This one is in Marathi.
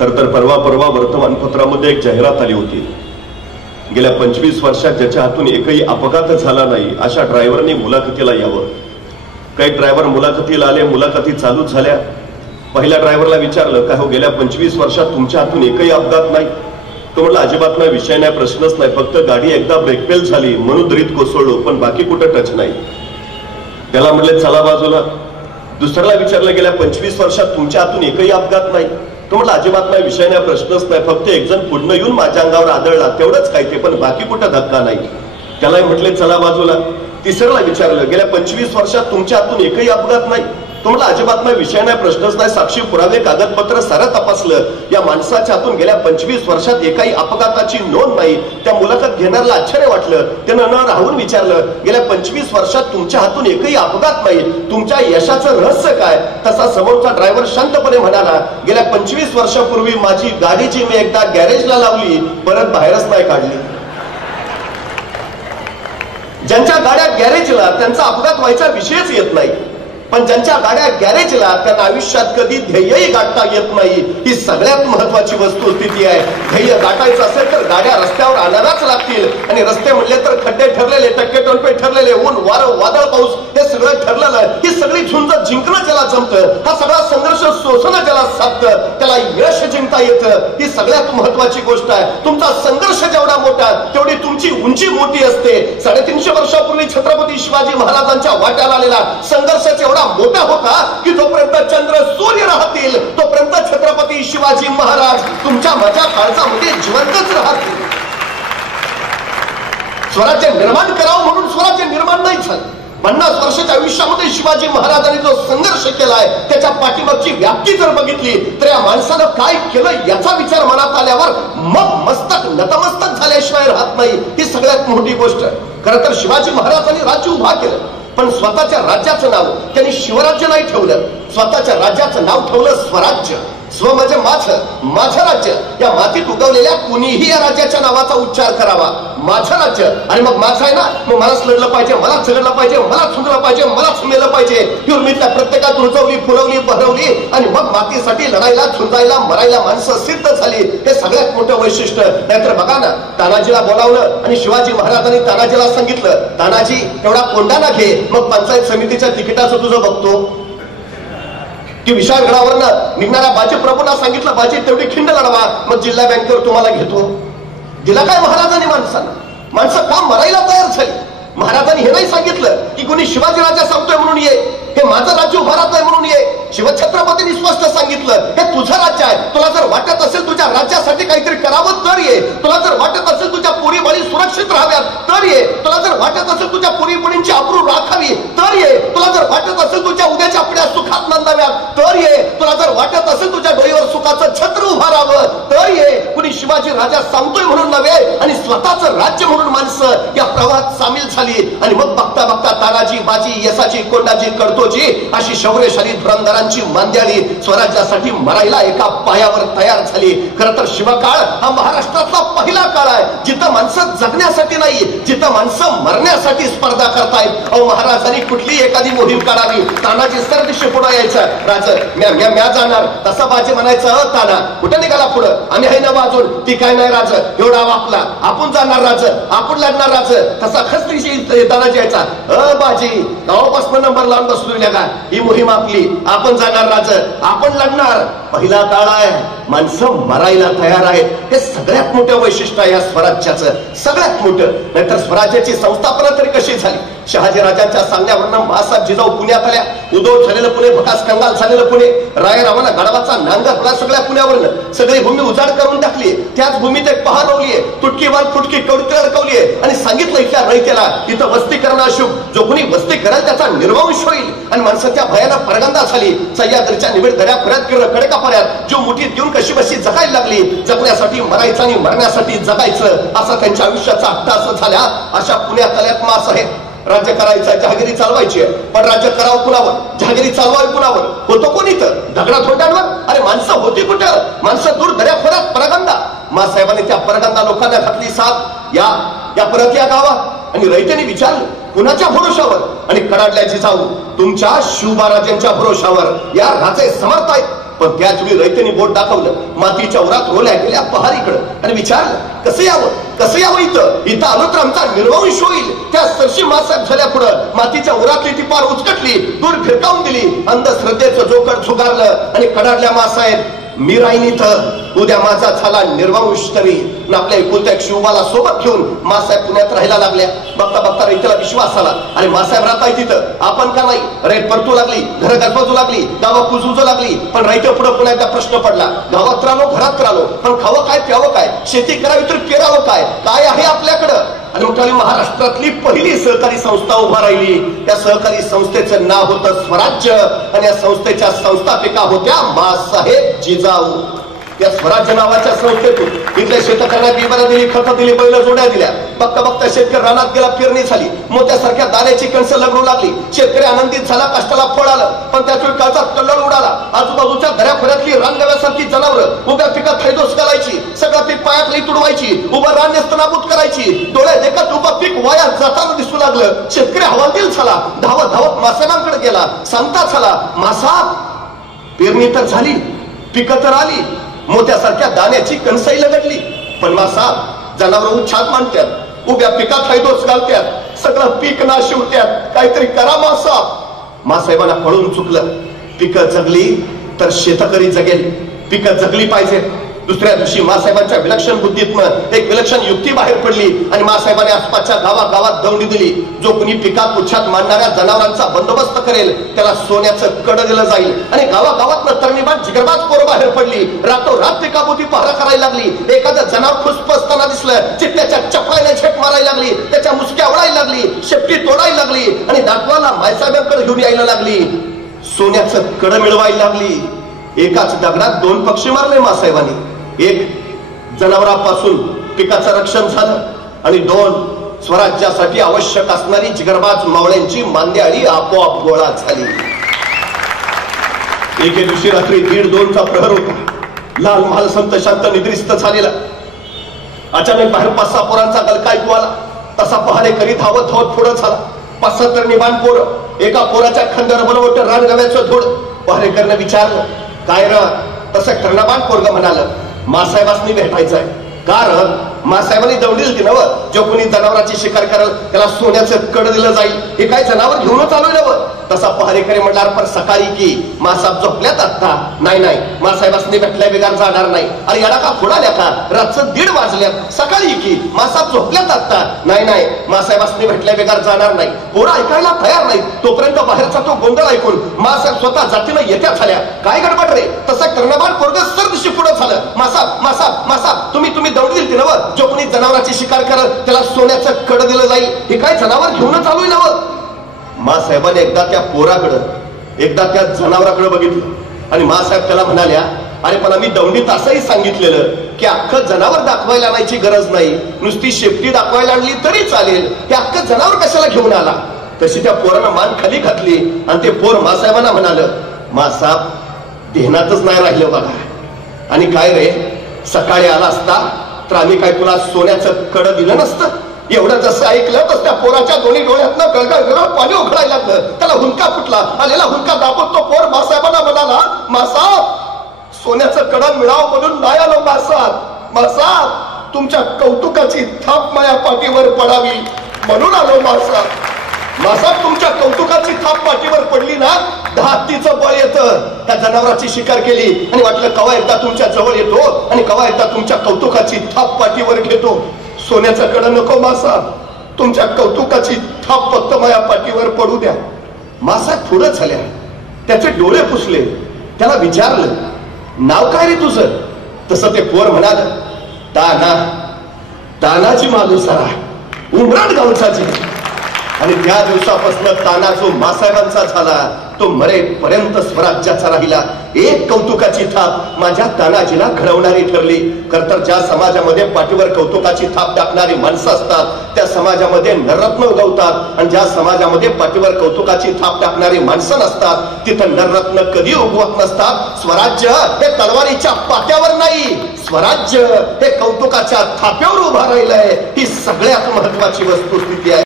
खर तर परवा वर्तमानपत्रामध्ये एक जाहिरात आली होती. गेल्या 25 वर्षात ज्याच्या हातून एकही अपघात झाला नाही अशा ड्रायव्हरने मुलाखतीला यावं. काही ड्रायव्हर मुलाखतीला आले, मुलाखती चालू झाल्या. पहिल्या ड्रायव्हरला विचारलं, काय हो गेल्या 25 वर्षात तुमच्या हातून एकही अपघात नाही? तो म्हटलं, अजिबात नाही, विषय नाही, प्रश्नच नाही, फक्त गाडी एकदा ब्रेक फेल झाली म्हणून दरीत कोसळलो, पण बाकी कुठं टच नाही. त्याला म्हटले चला बाजूला. दुसऱ्याला विचारलं, गेल्या 25 वर्षात तुमच्या हातून एकही अपघात नाही? तो म्हटलं, अजिबात नाही, विषय नाही, प्रश्नच नाही, फक्त एक जण पुढनं येऊन माझ्या अंगावर आदळला तेवढंच काय ते, पण बाकी कुठं धक्का नाही. त्यालाही म्हटले चला बाजूला. तिसऱ्याला विचारलं, गेल्या 25 वर्षात तुमच्या हातून एकही अपघात नाही? तो म्हटलं, अजिबात नाही, विषय नाही, प्रश्नच नाही, साक्षी पुरावे कागदपत्र सारं तपासलं, या माणसाच्या हातून गेल्या 25 वर्षात एकाही अपघाताची नोंद नाही. त्या मुलाखत घेणाऱ्याला आश्चर्य वाटलं. त्यानं न राहून विचारलं, गेल्या 25 वर्षात तुमच्या हातून एकही अपघात नाही, तुमच्या यशाचं रहस्य काय? तसा समोरचा ड्रायव्हर शांतपणे म्हणाला, गेल्या 25 वर्षापूर्वी माझी गाडीची मी एकदा गॅरेजला लावली, परत बाहेरच नाही काढली. ज्यांच्या गाड्या गॅरेजला त्यांचा अपघात व्हायचा विषयच येत नाही, पण ज्यांच्या गाड्या गॅरेजला त्यांना आयुष्यात कधी ध्येयही गाठता येत नाही. ही सगळ्यात महत्वाची वस्तुस्थिती आहे. ध्येय गाठायचं असेल तर गाड्या रस्त्यावर आणाव्याच लागतील, आणि रस्ते म्हणले तर खड्डे ठरलेले, टक्के टोलपे ठरलेले, ऊन वारं वादळ पाऊस हे सगळं ठरलेलं. ही सगळी झुंज जिंकणं ज्याला जमतं, हा सगळा संघर्ष सोसणं ज्याला साधतं, त्याला यश जिंकता येतं. ही सगळ्यात महत्वाची गोष्ट आहे. तुमचा संघर्ष जेवढा मोठा तेवढी तुमची उंची मोठी असते. 350 वर्षापूर्वी छत्रपती शिवाजी महाराजांच्या वाट्याला आलेला संघर्ष एवढा मोठा होता की जोपर्यंत चंद्र सूर्य राहतील तोपर्यंत छत्रपती शिवाजी महाराज तुमच्या माझ्या काळजामध्ये जिवंतच राहतील. स्वराज्य निर्माण करावं म्हणून स्वराज्य निर्माण नाही झालं. 50 वर्षाच्या आयुष्यामध्ये शिवाजी महाराजांनी जो संघर्ष केलाय त्याच्या पाठीमागची व्याप्ती जर बघितली तर या माणसानं काय केलं याचा विचार मनात आल्यावर मग मस्तक नतमस्तक झाल्याशिवाय राहत नाही. ही सगळ्यात मोठी गोष्ट. खरं तर शिवाजी महाराजांनी राज्य उभा केलं, पण स्वतःच्या राज्याचं नाव त्यांनी शिवराज्य नाही ठेवलं, स्वतःच्या राज्याचं नाव ठेवलं स्वराज्य. स्व म्हणजे माझं राज्य. या मातीत उगवलेल्या कुणीही या राज्याच्या नावाचा उच्चार करावा, माझं राज्य. आणि मग माझं आहे ना, मग मलाच लढलं पाहिजे, मलाच झगडलं पाहिजे, मलाच सुंदरलं पाहिजे, मलाच मेलं पाहिजे. ही उर्मीतल्या प्रत्येकात रुजवली, फुलवली, बहरवली, आणि मग मातीसाठी लढायला, झुंजायला, मरायला माणसं सिद्ध झाली. हे सगळ्यात मोठं वैशिष्ट्य. नाहीतर बघा ना, तानाजीला बोलावलं आणि शिवाजी महाराजांनी तानाजीला सांगितलं, तानाजी एवढा कोंडाणा घे, मग पंचायत समितीच्या तिकिटाचं तुझं बघतो. की विशाळगडावरनं निघणाऱ्या बाजी प्रभूंना सांगितलं, बाजी तेवढी खिंड लढवा, मग जिल्हा बँकेवर तुम्हाला घेतो. दिला काय महाराजांनी माणसांना? माणसं का मरायला तयार झाली. महाराजांनी हे नाही सांगितलं की कोणी शिवाजी राजा सांगतोय म्हणून ये, हे माझं राज्य उभारत आहे म्हणून ये. शिवछत्रपतींनी स्पष्ट सांगितलं, हे तुझं राज्य आहे. तुला जर वाटत असेल तुझ्या राज्यासाठी काहीतरी करावं तर ये. तुला जर वाटत असेल तुझ्या पोरी-बाळी सुरक्षित राहाव्यात तर ये. तुला जर वाटत असेल तुझ्या पोरी-पोरींची आबरू राखावी तर ये. तुला जर वाटत असेल तुझ्या उद्याच्या पिढ्या सुखात नांदाव्यात तर ये. तुला जर वाटत असेल तुझ्या डोईवर सुखाचं छत्र उभारावं तर ये. कुणी शिवाजी राजा सांगतोय म्हणून नव्हे, आणि स्वतःचं राज्य म्हणून माणसं या प्रवाहात सामील झाली. आणि मग बघता बघता तानाजी, बाजी, यसाची, कोंडाजी, कडतोजी अशी शौर्यशाली धुरंधरांची मांद्याळी स्वराज्यासाठी मरायला एका पायावर तयार झाली. खरं तर शिवकाळ हा महाराष्ट्रातला पहिला काळ आहे जिथं माणसं जगण्यासाठी नाही, जिथं माणसं मरण्यासाठी स्पर्धा करतायत. अहो, महाराजांनी कुठली एखादी मोहीम काढावी, तानाजी सरदिशी पुढे यायचं, राज म्या जाणार, तसा बाजी म्हणायचं, ताना कुठं निघाला पुढं, आम्ही आहे ना बाजून, ती काय नाही राज, एवढा वापला, आपण जाणार राज, आपण लढणार राज. तसा खस्तीशी तानाजी यायचा, बाजी गावापासून नंबर लावून बसलो का, ही मोहीम आपली, आपण जाणार राज, आपण लढणार. पहिला काळ आहे, माणसं मरायला तयार आहेत. हे सगळ्यात मोठं वैशिष्ट्य आहे या स्वराज्याचं, सगळ्यात मोठं. नाहीतर स्वराज्याची संस्थापना तरी कशी झाली? शहाजी राजांच्या सांगण्यावरनं मासाहेब जिजाऊ पुण्यात आल्या, उदो झालेलं पुणे, भकास कंगाल झालेलं पुणे, रायरावांना गडावाचा नांगर पडला सगळ्या पुण्यावरनं, सगळी भूमी उजाड करून टाकली. त्याच भूमीत एक पहार रोवलीये, तुटकी वाल फुटकी कवडीत अडकवलीये, आणि सांगितलं इथल्या रयतेला इथं वस्ती करणं अशुभ, जो कोणी वस्ती करेल त्याचा निर्वंश होईल. आणि माणसाच्या भयाला परगंदा झाली. सह्याद्रीच्या निबिड दऱ्याखोऱ्यात कडेकापर्यात जो मुठीत घेऊन कशी बशी जगायला लागली. जगण्यासाठी मरायचं आणि मरण्यासाठी जगायचं असा त्यांच्या आयुष्याचा अट्टास झाल्या. अशा पुण्यात आल्यात मासाहेब. राज्य करायचं, जहागिरी चालवायची आहे, पण राज्य करावं कुणावर, जहागिरी चालवावी कुणावर? होतो कोणी तर दगडा थोड्यांवर. अरे माणसं होती कुठं? माणसं दूर दऱ्याखोऱ्यात परगंदा. मासाहेबांनी त्या परगंदा लोकांना घातली साथ, या परत या गावात. आणि रयतेने विचारलं, कुणाच्या भरोशावर? आणि कडाडल्याची जाऊ, तुमच्या शिवबाराजांच्या भरोशावर. या राजे समर्थ आहेत. पण त्याच वेळी रयतेने बोट दाखवलं मातीच्या उरात रोल्या गेल्या पहारीकडं आणि विचारलं कसं यावं इथं आलो तर आमचा निर्वंश होईल. त्या सरशी मासाहेब झाल्या पुढं मातीच्या उरातली ती पार उचकटली, दूर फिरकावून दिली, अंधश्रद्धेचं जोकड झुगारलं आणि कडाडल्या मासाहेब मी राहीन इथं, उद्या माझा झाला निर्वंश तरी. आपल्या एकुलत्या शिवबाला सोबत घेऊन मासाहेब पुण्यात राहायला लागल्या. बघता बघता रयतेला विश्वास आला, अरे मासाहेब राहताय तिथं, आपण का नाही. रेत परतू लागली, घर गजबजू लागली, गावं कुजूजू लागली. पण रयते पुढे पुन्हा एकदा प्रश्न पडला, गावात राहिलो घरात राहिलो, पण खावं काय प्यावं काय, शेती करावी तर पेरावं काय, काय आहे आपल्याकडं. आणि मग महाराष्ट्रातली पहिली सहकारी संस्था उभा राहिली. त्या सहकारी संस्थेचं नाव होतं स्वराज्य आणि या संस्थेच्या संस्थापिका होत्या मासाहेब जिजाऊ. या स्वराज्य नावाच्या संस्थेतून इथल्या शेतकऱ्यांना बियाणं दिली, खतं दिली, बैल जोड्या दिल्या. बघता बघता शेतकरी रानात गेला, पेरणी झाली, मोत्यासारख्या दाण्याची कणसं लगडू लागली. शेतकरी आनंदित झाला, कष्टाला फळ आलं. पण त्याच काळचा कल्लोळ उडाला. आजूबाजूच्या दऱ्याखोऱ्यातली रानगव्यासारखी जनावरं उभ्या पिकात थैदोस घालायची, सगळं पीक पायाखाली तुडवायची, उभं रान नेस्तनाबूत करायची. डोळ्या देखत उभं पीक वाया जाताना दिसू लागलं. शेतकरी हवालदिल झाला, धावत धावत मासाहेबांकडे गेला. सांगता झाला, मासाहेब पेरणी तर झाली, पिकं तर आली, मोत्यासारख्या दाण्याची कणसई लगडली, पण मासाहेब जनावर उच्छाद मांडतात, उभ्या पिकात हैदोस घालतात, सगळं पीक नाश होत्यात, काहीतरी करा मासाहेब. मासाहेबांना पळून चुकलं. पिकं जगली तर शेतकरी जगेल, पिकं जगली पाहिजे. दुसऱ्या दिवशी मासाहेबांच्या विलक्षण बुद्धीतनं एक विलक्षण युक्ती बाहेर पडली आणि मासाहेबांनी आसपासच्या गावागावात दौंडी दिली. जो कुणी पिकात उच्छाद मांडणाऱ्या जनावरांचा बंदोबस्त करेल त्याला सोन्याचं कड दिलं जाईल. आणि गावागावात तरणीबाज जिगरबाज पोरं बाहेर पडली. रातोरात पिकाभोवती पहरा करायला लागली. एखादं जनावर खुसपसताना दिसलं, चित्त्याच्या चपळाने झेप मारायला लागली, त्याच्या मुसक्या ओढायला लागली, शेपटी तोडायला लागली आणि दाखवायला मासाहेबांकडे घेऊन यायला लागली. सोन्याचं कड मिळवायला लागली. एकाच दगडात दोन पक्षी मारले मासाहेबांनी. एक जनावरांपासून पिकाचं रक्षण झालं आणि दोन स्वराज्यासाठी आवश्यक असणारी जिगरबाज मावळ्यांची मांदियाळी आपोआप गोळा झाली. एके दिवशी रात्री 1:30-2चा प्रहर होता. लाल महाल संत शांत निद्रिस्त झालेला. अचानक बाहेर 5-6 पोरांचा गलका ऐकू आला. तसा पहारेकरी धावत धावत पुढे झाला. 5-6 तरणीबाण पोरं, एका पोराच्या खांद्यावर बनवट रानगव्याचं धूळ. पहारेकरनं विचारलं, काय र? तसं कर्णबाण पोरग म्हणाल, मासाहेबांनी भेटायचंय. कारण मासाहेबांनी दौडी दिली नव, जो कोणी जनावरांची शिकार करेल त्याला सोन्याचं कड दिलं जाईल. हे काय जनावर घेऊनच आलोय नव. तसा पहारेकरी म्हणणार, पण सकाळी की मासाहेब झोपल्यात आता. नाही मासाहेबांनी भेटल्या बिगार जाणार नाही. अरे याला का फोडाल्या का? रातचं 1:30 वाजल्यात. सकाळी की मासाहेब झोपल्यात आता. नाही मासाहेबांनी भेटल्या बिगार जाणार नाही. पोरं ऐकायला तयार नाही. तोपर्यंत बाहेरचा तो गोंधळ ऐकून मासाहेब स्वतः जातीनं येत्या झाल्या. काय गडबड रे? तसा कर्णबाण पोरग सरदिशी पुढे झालं. मासाहेब तुम्ही दौडी दिली नव, जो कोणी जनावरांची शिकार करल त्याला सोन्याचं कड दिलं जाईल. हे काय जनावर घेऊनच आलोय नव. मासाहेबांनी एकदा त्या पोराकडं, एकदा त्या जनावराकडे बघितलं आणि मासाहेब त्याला म्हणाल्या, अरे पण आम्ही दौंडीत असंही सांगितलेलं की अख्खं जनावर दाखवायला आणायची गरज नाही, नुसती शेपटी दाखवायला आणली तरी चालेल. हे अख्खं जनावर कशाला घेऊन आला? तशी त्या पोरानं मान खाली घातली आणि ते पोर मासाहेबांना म्हणाल, मासाहेब ध्यानातच नाही राहिलं बघा. आणि काय रे, सकाळी आला असता तर आम्ही काय तुला सोन्याचं कड दिलं नसतं? एवढं जसं ऐकलं तर त्या पोराच्या दोन्ही डोळ्यातनं गळगळ पाणी उघडायला लागलं. त्याला हुंका फुटला. आलेला हुंका दाबत तो पोर मासाहेबांना म्हणाला, मासाहेब सोन्याचं कडा मिळावं म्हणून नाही आलो मासाहेब, तुमच्या कौतुकाची थाप माझ्या पाठीवर पडावी म्हणून आलो मासाहेब, तुमच्या कौतुकाची थाप पाठीवर पडली ना, 10 हत्तीचं बळ येतं. त्या जनावराची शिकार केली आणि वाटलं कवा एकदा तुमच्या जवळ येतो आणि कवा एकदा तुमच्या कौतुकाची थाप पाठीवर घेतो. सोन्याचं कडं नको मासाहेब, तुमच्या कौतुकाची थाप फक्त माझ्या पाठीवर पडू द्या. मासाहेब पुढे झाल्या. त्याचे डोळे पुसले. त्याला विचारलं, नाव काय रे तुझं? तसं ते पोर म्हणाल, तानाजी मालुसरा, उमराण गावचा जी. आणि त्या दिवसापासून ताना जो मासाहेबांचा झाला तो मरेपर्यंत स्वराज्याचा राहिला. एक कौतुकाची थाप माझ्या तानाजीला घडवणारी ठरली. खरतर ज्या समाजामध्ये पाठीवर कौतुकाची थाप टाकणारी माणसं असतात त्या समाजामध्ये नररत्न उगवतात. आणि ज्या समाजामध्ये पाठीवर कौतुकाची थाप टाकणारी माणसं नसतात तिथं नररत्न कधी उगवत नसतात. स्वराज्य हे तलवारीच्या पाट्यावर नाही, स्वराज्य हे कौतुकाच्या थाप्यावर उभा राहिलंय. ही सगळ्यात महत्वाची वस्तुस्थिती आहे.